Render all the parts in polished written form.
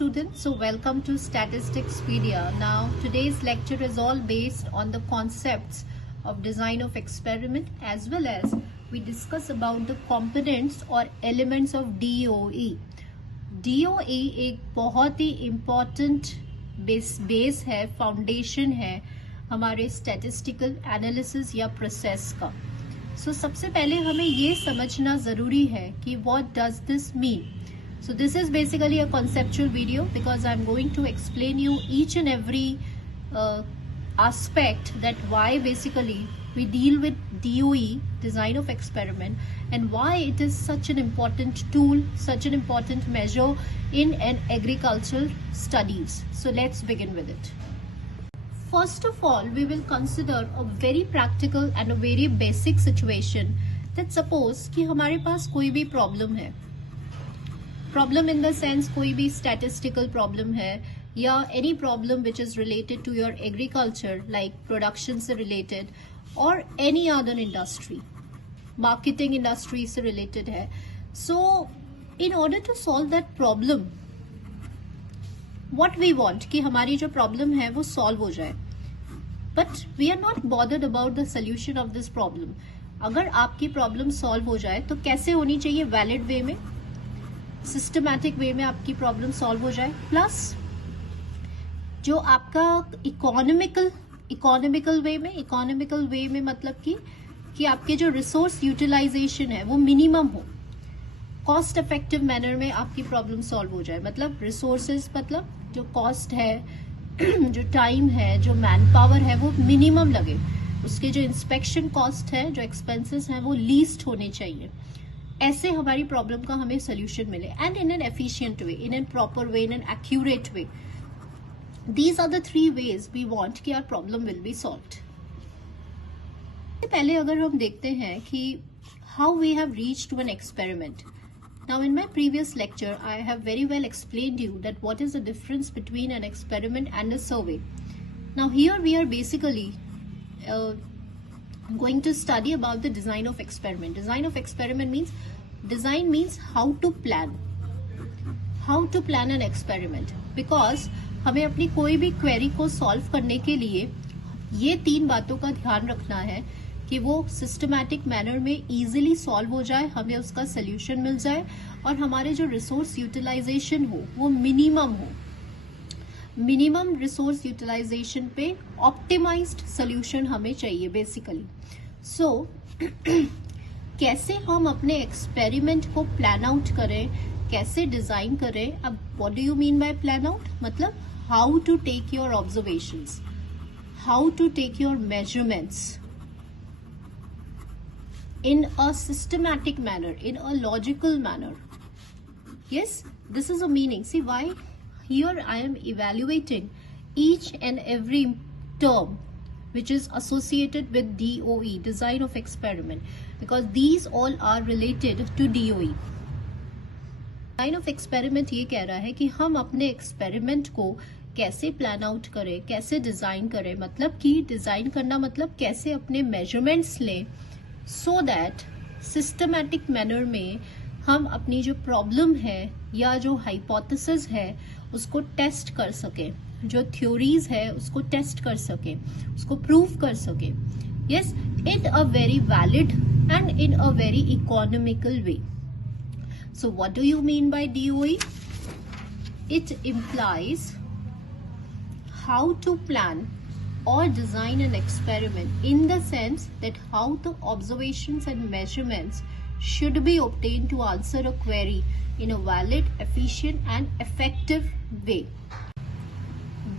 students, so welcome to Statisticspedia. Now today's lecture is all based on the concepts of design of experiment as well as we discuss about the components or elements of DOE. DOE एक बहुत ही important base है, foundation है हमारे statistical analysis या process का. सो सबसे पहले हमें ये समझना ज़रूरी है कि what does this mean. So this is basically a conceptual video because I'm going to explain you each and every aspect that why basically we deal with DOE, design of experiment, and why it is such an important tool, such an important measure in an agricultural studies. So let's begin with it. First of all, we will consider a very practical and a very basic situation that suppose कि हमारे पास कोई भी problem है. Problem in the sense कोई भी statistical problem है या any problem which is related to your agriculture like production से related or any other industry, marketing industry से related है. So in order to solve that problem, what we want कि हमारी जो problem है वो solve हो जाए. But we are not bothered about the solution of this problem. अगर आपकी problem solve हो जाए तो कैसे होनी चाहिए? Valid way में, systematic way में आपकी problem solve हो जाए. Plus जो आपका economical way में मतलब कि आपके जो resource utilization है वो minimum हो, cost effective manner में आपकी problem solve हो जाए. मतलब resources मतलब जो cost है, जो टाइम है, जो मैन पावर है वो मिनिमम लगे, उसके जो इंस्पेक्शन कॉस्ट है, जो एक्सपेंसेस हैं वो लीस्ट होने चाहिए. ऐसे हमारी प्रॉब्लम का हमें सोल्यूशन मिले and in an efficient way, in an proper way, in an accurate way. These are the 3 ways we want कि our problem will be solved. पहले अगर हम देखते हैं कि how we have reached to an experiment. Now in my previous lecture, I have very well explained you that what is the difference between an experiment and a survey. Now here we are basically going to study about the design of experiment. Design of experiment means, design means how to plan an experiment. Because हमें अपनी कोई भी query को solve करने के लिए ये 3 बातों का ध्यान रखना है कि वो सिस्टमैटिक मैनर में इजीली सॉल्व हो जाए, हमें उसका सोल्यूशन मिल जाए और हमारे जो रिसोर्स यूटिलाइजेशन हो वो मिनिमम हो. मिनिमम रिसोर्स यूटिलाइजेशन पे ऑप्टिमाइज्ड सोल्यूशन हमें चाहिए बेसिकली. सो कैसे हम अपने एक्सपेरिमेंट को प्लान आउट करें, कैसे डिजाइन करें. अब what do you mean by plan out? मतलब how to take your observations, how to take your measurements in a systematic manner, in a logical manner. Yes, this is a meaning. See why here I am evaluating each and every term which is associated with DOE, design of experiment, because these all are related to DOE. Design of experiment ये कह रहा है कि हम अपने experiment को कैसे plan out करें, कैसे डिजाइन करें. मतलब कि डिजाइन करना मतलब कैसे अपने मेजरमेंट्स लें so that systematic manner में हम अपनी जो प्रॉब्लम है या जो हाइपोथेसिस है उसको टेस्ट कर सकें, जो थ्योरीज है उसको टेस्ट कर सकें, उसको प्रूव कर सकें. Yes, in a very valid and in a very economical way. So what do you mean bye DOE? It implies how to plan or design an experiment in the sense that how the observations and measurements should be obtained to answer a query in a valid, efficient and effective way.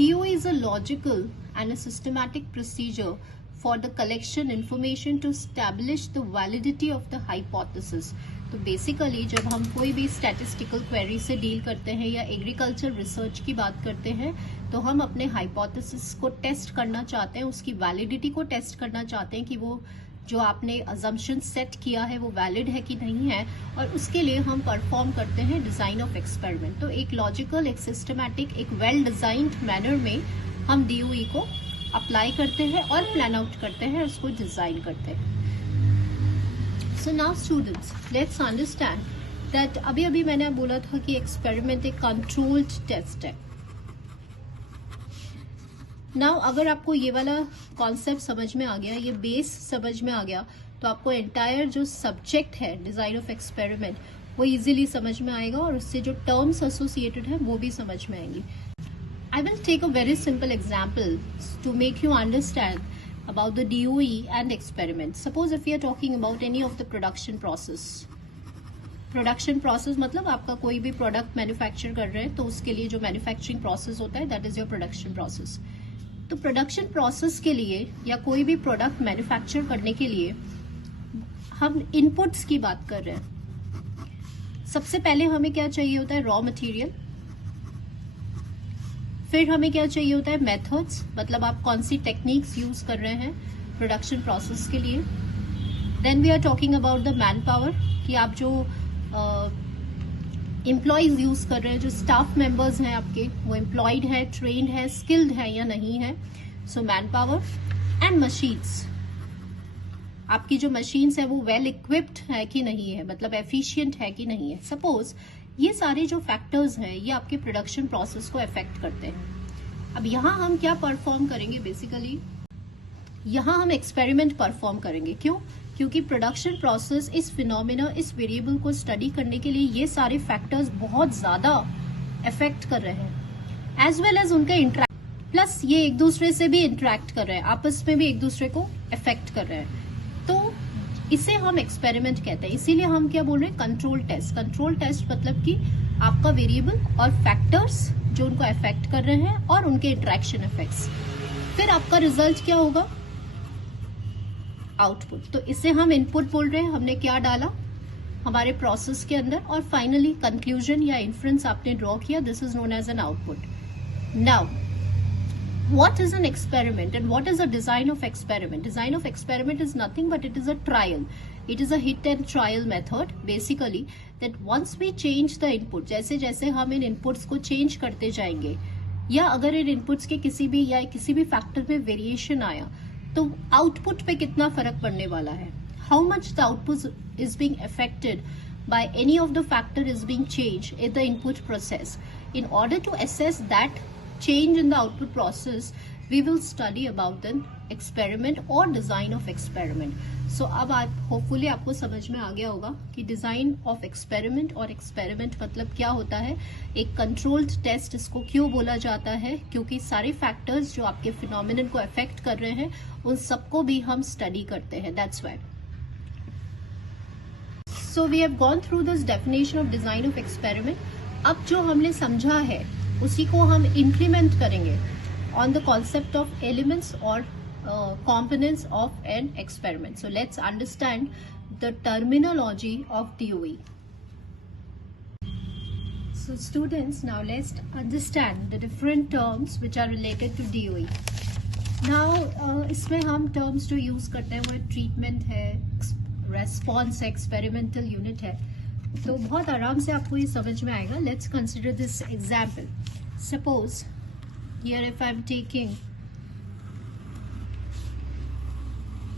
DOE is a logical and a systematic procedure for the collection information to establish the validity of the hypothesis. तो basically जब हम कोई भी statistical query से deal करते हैं या agriculture research की बात करते हैं तो हम अपने हाइपोथेसिस को टेस्ट करना चाहते हैं, उसकी वैलिडिटी को टेस्ट करना चाहते हैं कि वो जो आपने अजम्पशन सेट किया है वो वैलिड है कि नहीं है, और उसके लिए हम परफॉर्म करते हैं डिजाइन ऑफ एक्सपेरिमेंट. तो एक लॉजिकल, एक सिस्टमैटिक, एक वेल डिजाइंड मैनर में हम DOE को अप्लाई करते हैं और प्लान आउट करते हैं, उसको डिजाइन करते हैं. So now students, let's understand that अभी अभी मैंने बोला था कि एक्सपेरिमेंट एक कंट्रोल्ड टेस्ट है. नाउ अगर आपको ये वाला कॉन्सेप्ट समझ में आ गया, ये बेस समझ में आ गया, तो आपको एंटायर जो सब्जेक्ट है डिजाइन ऑफ एक्सपेरिमेंट वो इजीली समझ में आएगा और उससे जो टर्म्स एसोसिएटेड है वो भी समझ में आएंगी. I will take a very simple example to make you understand about the DOE and experiment. Suppose if we are talking about any of the production process. Production process मतलब आपका कोई भी प्रोडक्ट मैन्युफैक्चर कर रहे हैं तो उसके लिए जो मैन्युफैक्चरिंग प्रोसेस होता है that is your production process. तो प्रोडक्शन प्रोसेस के लिए या कोई भी प्रोडक्ट मैन्युफैक्चर करने के लिए हम इनपुट्स की बात कर रहे हैं. सबसे पहले हमें क्या चाहिए होता है? Raw material. फिर हमें क्या चाहिए होता है? मेथड्स, मतलब आप कौन सी टेक्निक्स यूज कर रहे हैं प्रोडक्शन प्रोसेस के लिए. Then we are talking about the man power, कि आप जो एम्प्लॉयज यूज कर रहे हैं, जो स्टाफ मेंबर्स हैं आपके, वो एम्प्लॉयड है, ट्रेन्ड है, स्किल्ड है या नहीं है. So man power and machines. आपकी जो मशीन्स है वो वेल इक्विप्ड है कि नहीं है, मतलब एफिशिएंट है कि नहीं है. सपोज ये सारे जो फैक्टर्स हैं ये आपके प्रोडक्शन प्रोसेस को अफेक्ट करते हैं. अब यहाँ हम क्या परफॉर्म करेंगे? बेसिकली यहाँ हम एक्सपेरिमेंट परफॉर्म करेंगे. क्यों? क्योंकि प्रोडक्शन प्रोसेस, इस फिनोमिना, इस वेरिएबल को स्टडी करने के लिए ये सारे फैक्टर्स बहुत ज्यादा अफेक्ट कर रहे हैं, एज वेल एज उनका इंटरेक्ट, प्लस ये एक दूसरे से भी इंटरेक्ट कर रहे हैं, आपस में भी एक दूसरे को अफेक्ट कर रहे हैं. तो इसे हम एक्सपेरिमेंट कहते हैं. इसीलिए हम क्या बोल रहे हैं? Control test. कंट्रोल टेस्ट मतलब कि आपका वेरिएबल और फैक्टर्स जो उनको अफेक्ट कर रहे हैं और उनके इंटरेक्शन इफेक्ट्स. फिर आपका रिजल्ट क्या होगा? आउटपुट. तो इसे हम इनपुट बोल रहे हैं. हमने क्या डाला हमारे प्रोसेस के अंदर, और फाइनली कंक्लूजन या इन्फ्रेंस आपने ड्रॉ किया. This is known as an output. Now what is an experiment and what is a design of experiment? Design of experiment is nothing but it is a trial. It is a hit and trial method basically, that once we change the input, जैसे जैसे हम इन inputs को change करते जाएंगे, या अगर इन inputs के किसी भी फैक्टर में वेरिएशन आया तो आउटपुट पे कितना फर्क पड़ने वाला है. How much the output is being affected by any of the factor is being changed in the input process. In order to assess that change in the output process, we will study about the experiment or design of experiment. So अब आप hopefully आपको समझ में आ गया होगा कि design of experiment और experiment मतलब क्या होता है. एक कंट्रोल्ड टेस्ट इसको क्यों बोला जाता है? क्योंकि सारे फैक्टर्स जो आपके फिनोमिनन को अफेक्ट कर रहे हैं उन सबको भी हम स्टडी करते हैं. That's why. So we have gone through this definition of design of experiment. अब जो हमने समझा है उसी को हम इंप्लीमेंट करेंगे on the concept of elements और components of an experiment. So let's understand the terminology of DOE. So students, now let's understand the different terms which are related to DOE. Now इसमें हम terms जो use करते हैं वो treatment है, response है, experimental unit है. तो बहुत आराम से आपको ये समझ में आएगा. Let's consider this example. Suppose here if I'm taking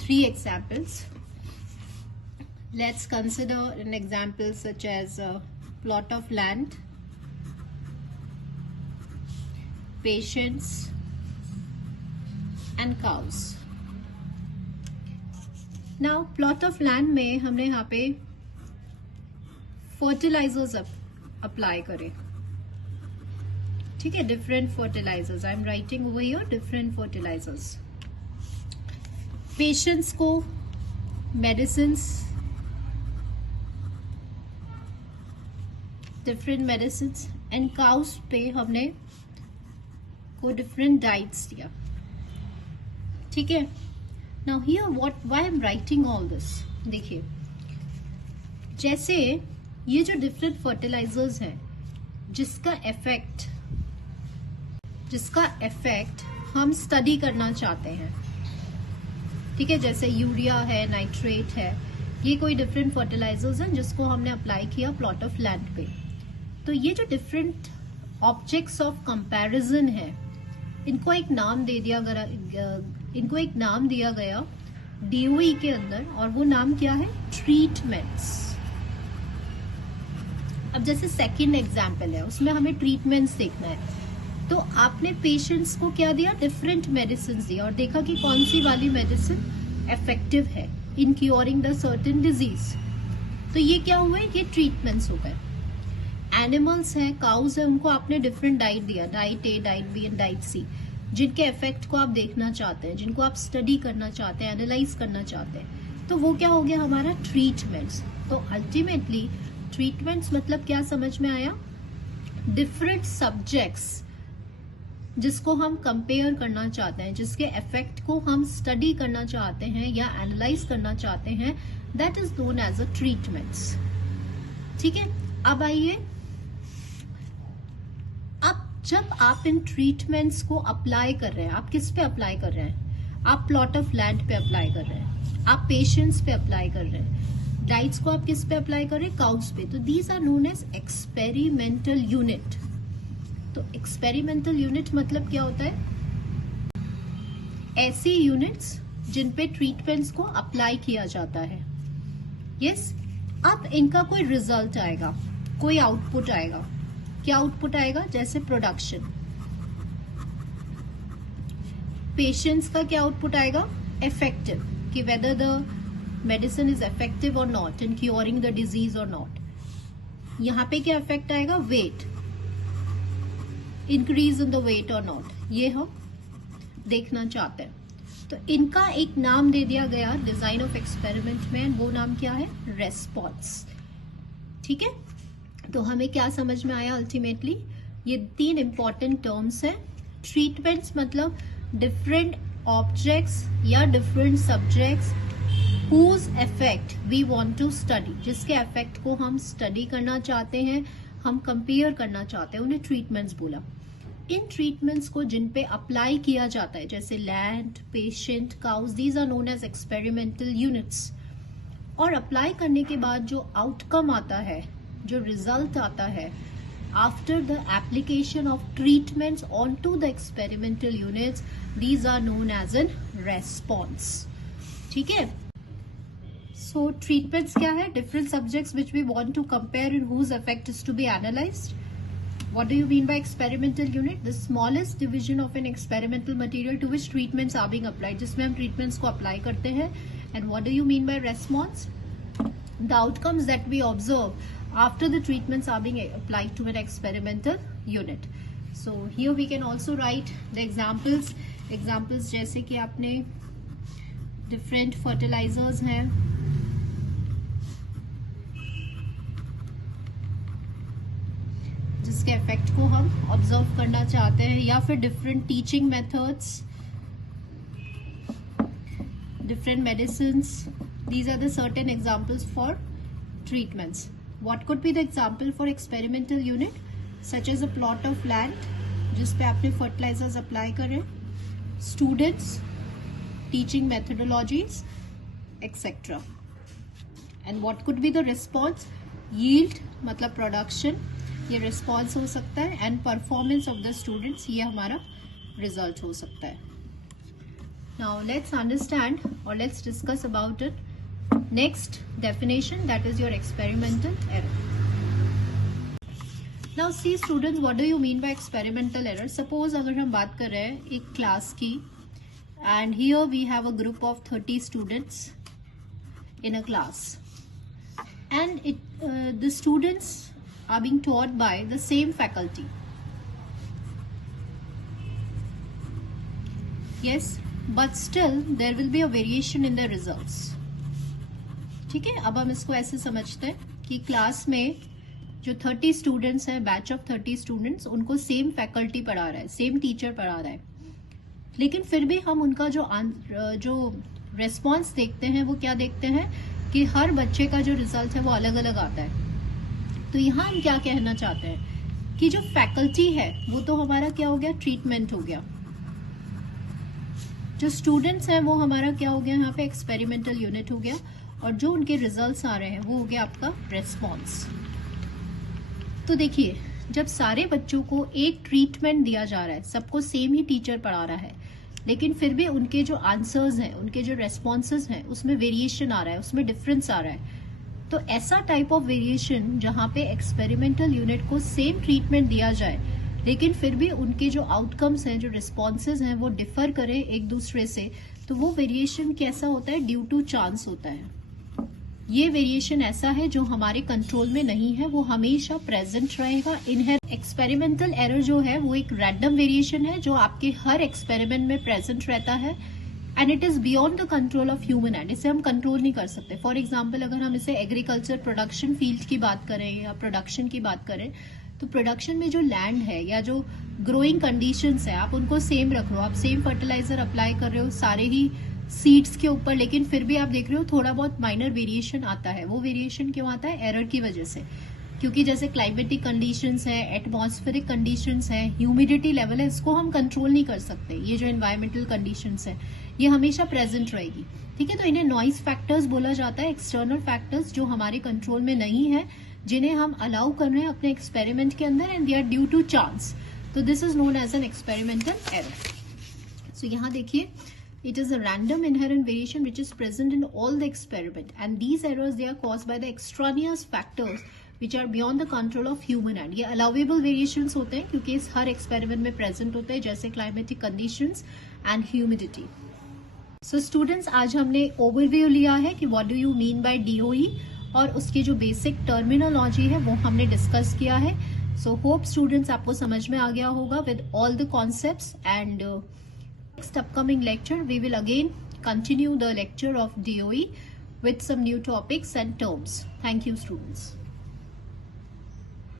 3 examples. Let's consider an example such as a plot of land, patients and cows. Now plot of land में हमने यहाँ पे fertilizers apply करे. ठीक है, different fertilizers. I'm writing over here different fertilizers. Patients को medicines, different medicines, and cows पे हमने को डिफरेंट डाइट्स दिया. ठीक है. Now here why I am writing all this. देखिए, जैसे ये जो डिफरेंट फर्टिलाइजर्स हैं जिसका इफेक्ट हम स्टडी करना चाहते हैं. ठीक है, जैसे यूरिया है, नाइट्रेट है, ये कोई डिफरेंट फर्टिलाइजर्स हैं जिसको हमने अप्लाई किया प्लॉट ऑफ लैंड पे. तो ये जो डिफरेंट ऑब्जेक्ट्स ऑफ कंपैरिजन है इनको एक नाम दिया गया DOE के अंदर, और वो नाम क्या है? ट्रीटमेंट्स. अब जैसे सेकंड एग्जाम्पल है, उसमें हमें ट्रीटमेंट्स देखना है। तो आपने पेशेंट्स को क्या दिया, डिफरेंट मेडिसिन दिया और देखा कि कौन सी वाली मेडिसिन इफेक्टिव है इन क्योरिंग द सर्टेन डिजीज। तो ये क्या हुए, ये ट्रीटमेंट्स हो गए। एनिमल्स हैं, काउज है, उनको आपने डिफरेंट डाइट दिया, diet a, diet b and diet c, जिनके इफेक्ट को आप देखना चाहते हैं, जिनको आप स्टडी करना चाहते हैं, एनालाइज करना चाहते हैं। तो वो क्या हो गया हमारा ट्रीटमेंट्स। तो अल्टीमेटली ट्रीटमेंट्स मतलब क्या समझ में आया, डिफरेंट सब्जेक्ट्स जिसको हम कंपेयर करना चाहते हैं, जिसके इफेक्ट को हम स्टडी करना चाहते हैं या एनालाइज करना चाहते हैं, that is known as a treatments. ठीक है, अब आइए, अब जब आप इन ट्रीटमेंट्स को अप्लाई कर रहे हैं, आप किस पे अप्लाई कर रहे हैं, आप प्लॉट ऑफ लैंड पे अप्लाई कर रहे हैं, आप पेशेंट्स पे अप्लाई कर रहे हैं, डाइट्स को आप किस पे अप्लाई कर रहे हैं, काउस पे। तो these are known as experimental unit. तो एक्सपेरिमेंटल यूनिट मतलब क्या होता है, ऐसी यूनिट्स जिन पे ट्रीटमेंट्स को अप्लाई किया जाता है। यस, अब इनका कोई रिजल्ट आएगा, कोई आउटपुट आएगा। क्या आउटपुट आएगा, जैसे प्रोडक्शन। पेशेंट्स का क्या आउटपुट आएगा, इफेक्टिव, कि whether the medicine is effective or not in curing the disease or not. यहां पे क्या इफेक्ट आएगा, weight, increase in the weight or not, ये हम देखना चाहते हैं। तो इनका एक नाम दे दिया गया डिजाइन ऑफ एक्सपेरिमेंट में, वो नाम क्या है, रेस्पॉन्स। ठीक है, तो हमें क्या समझ में आया, अल्टीमेटली ये 3 इंपॉर्टेंट टर्म्स हैं। ट्रीटमेंट्स मतलब डिफरेंट ऑब्जेक्ट्स या different subjects whose effect we want to study, जिसके इफेक्ट को हम स्टडी करना चाहते हैं, हम कंपेयर करना चाहते हैं, उन्हें ट्रीटमेंट्स बोला। इन ट्रीटमेंट्स को जिन पे अप्लाई किया जाता है, जैसे land, patient, cows, these are known as experimental units. और अप्लाई करने के बाद जो आउटकम आता है, जो रिजल्ट आता है, after the application of treatments on to the experimental units, these are known as an response. ठीक है, सो ट्रीटमेंट्स क्या है, different subjects which we want to compare in whose effect is to be analysed. What do you mean by experimental unit? The smallest division of an experimental material to which treatments are being applied, जिसमें हम treatments को apply करते हैं. And what do you mean by response? The outcomes that we observe after the treatments are being applied to an experimental unit. So here we can also write the examples. Examples जैसे कि आपने different fertilizers हैं, जिसके effect को हम observe करना चाहते हैं, या फिर different teaching methods, different medicines. These are the certain examples for treatments. What could be the example for experimental unit, such as a plot of land जिसपे आपने फर्टिलाइजर्स अप्लाई करें, students, teaching methodologies etcetera. And what could be the response, yield मतलब production, ये response हो सकता है, and performance of the students, ये हमारा रिजल्ट हो सकता है. नाउ लेट्स अंडरस्टैंड और let's discuss about it. Next definition, that is your experimental error. Now see students, what do you mean by experimental error. Suppose अगर हम बात कर रहे हैं एक क्लास की, and here we have a group of 30 students in a class, and the students are being taught by the same faculty. Yes, but still there will be a variation in the results. ठीक है, अब हम इसको ऐसे समझते हैं कि class में जो 30 स्टूडेंट्स हैं, बैच ऑफ 30 स्टूडेंट्स, उनको सेम फैकल्टी पढ़ा रहा है, सेम टीचर पढ़ा रहा है, लेकिन फिर भी हम उनका जो रेस्पॉन्स देखते हैं वो क्या देखते हैं कि हर बच्चे का जो रिजल्ट है वो अलग अलग आता है. तो यहाँ हम क्या कहना चाहते हैं कि जो फैकल्टी है वो तो हमारा क्या हो गया, ट्रीटमेंट हो गया. जो स्टूडेंट्स हैं वो हमारा क्या हो गया, यहाँ पे एक्सपेरिमेंटल यूनिट हो गया, और जो उनके रिजल्ट्स आ रहे हैं वो हो गया आपका रेस्पॉन्स. तो देखिए, जब सारे बच्चों को एक ट्रीटमेंट दिया जा रहा है, सबको सेम ही टीचर पढ़ा रहा है, लेकिन फिर भी उनके जो आंसर्स हैं, उनके जो रेस्पॉन्सेज हैं, उसमें वेरिएशन आ रहा है, उसमें डिफरेंस आ रहा है, तो ऐसा टाइप ऑफ वेरिएशन जहाँ पे एक्सपेरिमेंटल यूनिट को सेम ट्रीटमेंट दिया जाए लेकिन फिर भी उनके जो आउटकम्स हैं, जो रिस्पॉन्सेज हैं, वो डिफर करें एक दूसरे से, तो वो वेरिएशन कैसा होता है? ड्यू टू चांस होता है। ये वेरिएशन ऐसा है जो हमारे कंट्रोल में नहीं है, वो हमेशा प्रेजेंट रहेगा। एक्सपेरिमेंटल एरर जो है वो एक रैंडम वेरिएशन है जो आपके हर एक्सपेरिमेंट में प्रेजेंट रहता है and it is beyond the control of human hand. इसे हम कंट्रोल नहीं कर सकते। फॉर एग्जाम्पल, अगर हम इसे एग्रीकल्चर प्रोडक्शन फील्ड की बात करें या प्रोडक्शन की बात करें, तो प्रोडक्शन में जो लैंड है या जो ग्रोइंग कंडीशंस है, आप उनको सेम रख रहे हो, आप सेम फर्टिलाइजर अप्लाई कर रहे हो सारे ही सीड्स के ऊपर, लेकिन फिर भी आप देख रहे हो थोड़ा बहुत माइनर वेरिएशन आता है। वो वेरिएशन क्यों आता है? एरर की वजह से। क्योंकि जैसे क्लाइमेटिक कंडीशंस है, एटमॉस्फेरिक कंडीशंस है, ह्यूमिडिटी लेवल है, इसको हम कंट्रोल नहीं कर सकते। ये जो एनवायरमेंटल कंडीशंस है ये हमेशा प्रेजेंट रहेगी, ठीक है। तो इन्हें नॉइज फैक्टर्स बोला जाता है, एक्सटर्नल फैक्टर्स जो हमारे कंट्रोल में नहीं है, जिन्हें हम अलाउ कर रहे हैं अपने एक्सपेरिमेंट के अंदर and they are due to chance. तो this is known as an experimental error. So यहाँ देखिए, it is a random inherent variation which is present in all the experiment, and these errors they are caused by the extraneous factors which are beyond the control of human hand. ये allowable variations होते हैं क्योंकि इस हर experiment में present होते हैं, जैसे climatic conditions and humidity. So students, आज हमने overview लिया है कि what do you mean by DOE और उसकी जो basic terminology है वो हमने discuss किया है. So hope students आपको समझ में आ गया होगा with all the concepts, and next upcoming lecture we will again continue the lecture of DOE with some new topics and terms. Thank you students.